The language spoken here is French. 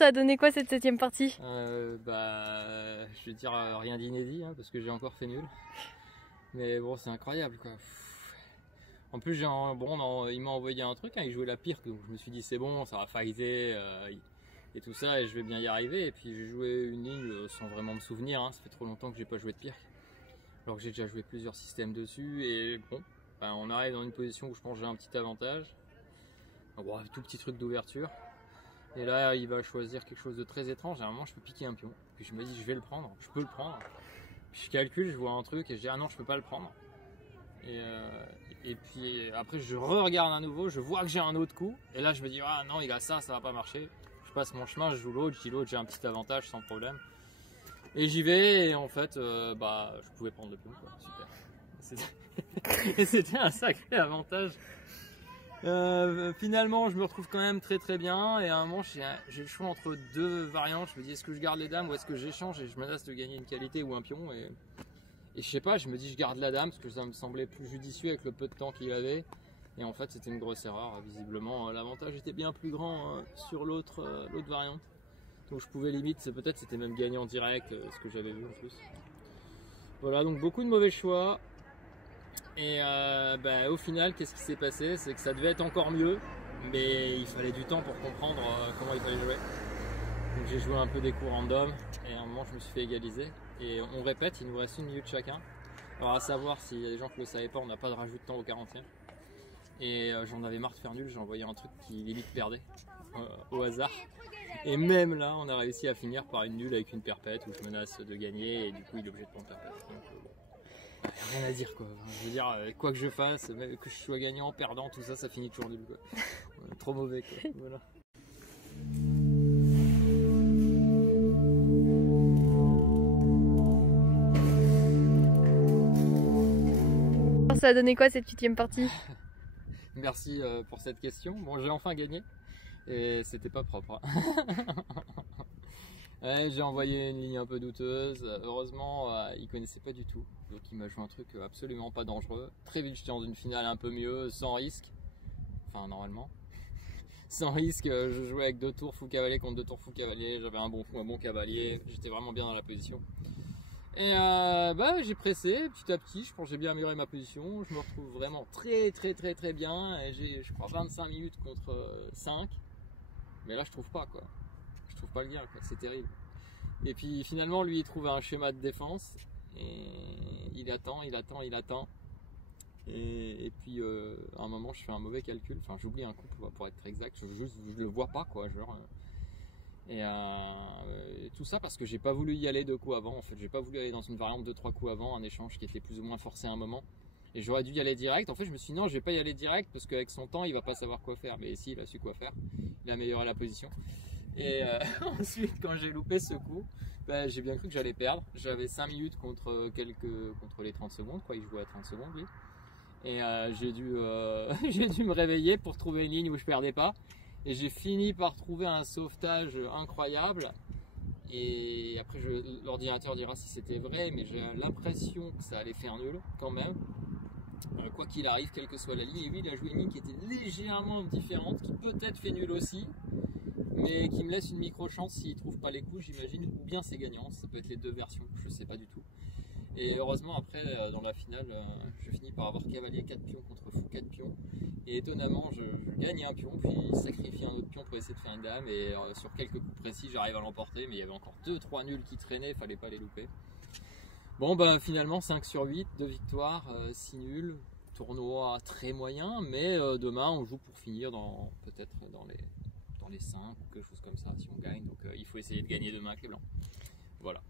Ça a donné quoi cette 7ème partie? Je vais dire rien d'inédit hein, parce que j'ai encore fait nul. Mais bon, c'est incroyable quoi. En plus, il m'a envoyé un truc, hein, il jouait la pire, donc je me suis dit c'est bon, ça va fighter et tout ça, et je vais bien y arriver. Et puis j'ai joué une ligne sans vraiment me souvenir, hein, ça fait trop longtemps que j'ai pas joué de pire. Alors que j'ai déjà joué plusieurs systèmes dessus, et bon, on arrive dans une position où je pense que j'ai un petit avantage. Bon, un tout petit truc d'ouverture. Et là, il va choisir quelque chose de très étrange. À un moment, je peux piquer un pion. Puis je me dis, je vais le prendre, je peux le prendre. Puis je calcule, je vois un truc et je dis, ah non, je peux pas le prendre. Et puis après, je re-regarde à nouveau, je vois que j'ai un autre coup. Et là, je me dis, ah non, il a ça, ça va pas marcher. Je passe mon chemin, je joue l'autre, je dis l'autre, j'ai un petit avantage sans problème. Et j'y vais, et en fait, je pouvais prendre le pion, quoi. Super. Et c'était un sacré avantage. Finalement, je me retrouve quand même très bien, et à un moment j'ai le choix entre deux variantes. Je me dis est-ce que je garde les dames ou est-ce que j'échange et je menace de gagner une qualité ou un pion, et je sais pas, je me dis je garde la dame parce que ça me semblait plus judicieux avec le peu de temps qu'il avait, et en fait c'était une grosse erreur. Visiblement l'avantage était bien plus grand sur l'autre variante, donc je pouvais limite, peut-être c'était même gagner en direct, ce que j'avais vu en plus. Voilà, donc beaucoup de mauvais choix. Et au final, qu'est-ce qui s'est passé? C'est que ça devait être encore mieux, mais il fallait du temps pour comprendre comment il fallait jouer. Donc j'ai joué un peu des coups random, et à un moment je me suis fait égaliser. Et on répète, il nous reste 1 minute chacun. Alors à savoir, s'il y a des gens qui ne le savaient pas, on n'a pas de rajout de temps au 40e. Et j'en avais marre de faire nul, j'ai envoyé un truc qui limite perdait au hasard. Et même là, on a réussi à finir par une nulle avec une perpète où je menace de gagner, et du coup il est obligé de prendre perpète. Donc, rien à dire quoi. Je veux dire, quoi que je fasse, même que je sois gagnant, perdant, tout ça, ça finit toujours nul quoi. Trop mauvais quoi. Voilà. Ça a donné quoi cette 8ème partie? Merci pour cette question. Bon, j'ai enfin gagné et c'était pas propre. Hein. Ouais, j'ai envoyé une ligne un peu douteuse. Heureusement, il connaissait pas du tout. Donc il m'a joué un truc absolument pas dangereux. Très vite, j'étais dans une finale un peu mieux, sans risque. Enfin, normalement. Sans risque, je jouais avec 2 tours fou cavalier contre 2 tours fou cavalier. J'avais un bon cavalier. J'étais vraiment bien dans la position. Et j'ai pressé petit à petit. Je pense que j'ai bien amélioré ma position. Je me retrouve vraiment très bien. Et j'ai, je crois, 25 minutes contre 5. Mais là, je trouve pas quoi. Je trouve pas le gain, c'est terrible. Et puis finalement, lui, il trouve un schéma de défense et il attend. Et puis à un moment, je fais un mauvais calcul. Enfin, j'oublie un coup pour être très exact. Je le vois pas quoi, genre. Et tout ça parce que j'ai pas voulu y aller 2 coups avant. En fait, j'ai pas voulu aller dans une variante de 3 coups avant, un échange qui était plus ou moins forcé à un moment. Et j'aurais dû y aller direct. En fait, je me suis dit non, je vais pas y aller direct parce qu'avec son temps, il va pas savoir quoi faire. Mais si, il a su quoi faire. Il a amélioré la position. Et ensuite, quand j'ai loupé ce coup, j'ai bien cru que j'allais perdre. J'avais 5 minutes contre les 30 secondes, quoi. Il jouait à 30 secondes, lui. Et j'ai dû me réveiller pour trouver une ligne où je perdais pas. Et j'ai fini par trouver un sauvetage incroyable. Et après, l'ordinateur dira si c'était vrai, mais j'ai l'impression que ça allait faire nul quand même. Quoi qu'il arrive, quelle que soit la ligne. Et lui, il a joué une ligne qui était légèrement différente, qui peut-être fait nul aussi, mais qui me laisse une micro-chance s'il ne trouve pas les coups, j'imagine, ou bien c'est gagnant. Ça peut être les 2 versions, je ne sais pas du tout. Et heureusement, après, dans la finale, je finis par avoir cavalier 4 pions contre fou 4 pions. Et étonnamment, je gagne un pion, puis il sacrifie un autre pion pour essayer de faire une dame. Et sur quelques coups précis, j'arrive à l'emporter, mais il y avait encore 2-3 nuls qui traînaient, il fallait pas les louper. Bon, finalement, 5 sur 8, 2 victoires, 6 nuls. Tournoi très moyen, mais demain, on joue pour finir peut-être dans les 5 ou quelque chose comme ça si on gagne. Donc il faut essayer de gagner demain avec les blancs. Voilà.